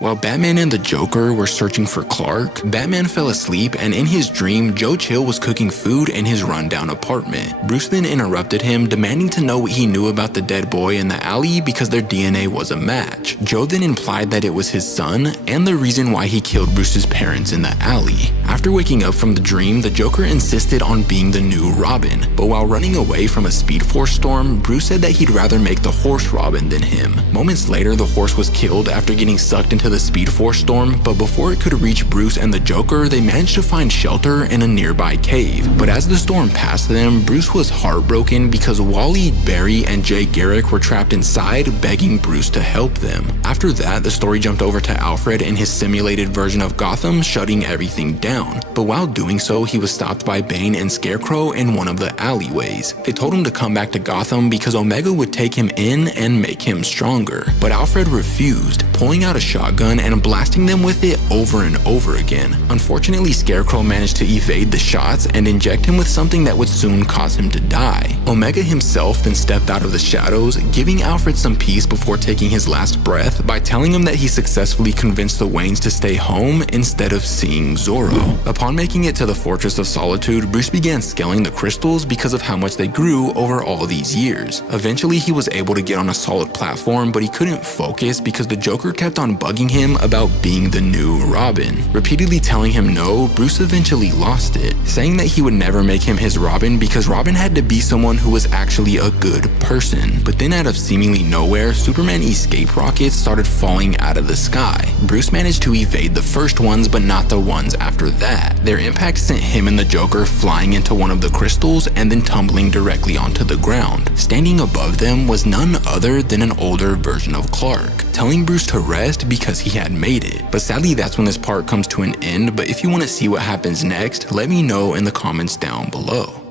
While Batman and the Joker were searching for Clark, Batman fell asleep, and in his dream, Joe Chill was cooking food in his rundown apartment. Bruce then interrupted him, demanding to know what he knew about the dead boy in the alley because their DNA was a match. Joe then implied that it was his son, and the reason why he killed Bruce's parents in the alley. After waking up from the dream, the Joker insisted on being the new Robin, but while running away from a Speed Force storm, Bruce said that he'd rather make the horse Robin than him. Moments later, the horse was killed after getting sucked into the Speed Force storm, but before it could reach Bruce and the Joker, they managed to find shelter in a nearby cave. But as the storm passed them, Bruce was heartbroken because Wally, Barry, and Jay Garrick were trapped inside, begging Bruce to help them. After that, the story jumped over to Alfred in his simulated version of Gotham, shutting everything down. But while doing so, he was stopped by Bane and Scarecrow in one of the alleyways. They told him to come back to Gotham because Omega would take him in and make him stronger. But Alfred refused, pulling out a shotgun and blasting them with it over and over again. Unfortunately, Scarecrow managed to evade the shots and inject him with something that would soon cause him to die. Omega himself then stepped out of the shadows, giving Alfred some peace before taking his last breath by telling him that he successfully convinced the Waynes to stay home instead of seeing Zorro. Upon making it to the Fortress of Solitude, Bruce began scaling the crystals because of how much they grew over all these years. Eventually, he was able to get on a solid platform, but he couldn't focus because the Joker kept on bugging him about being the new Robin. Repeatedly telling him no, Bruce eventually lost it, saying that he would never make him his Robin because Robin had to be someone who was actually a good person. But then out of seemingly nowhere, Superman escape rockets started falling out of the sky. Bruce managed to evade the first ones, but not the ones after that. Their impact sent him and the Joker flying into one of the crystals and then tumbling directly onto the ground. Standing above them was none other than an older version of Clark, telling Bruce to rest because he had made it. But sadly, that's when this part comes to an end. But if you want to see what happens next, let me know in the comments down below.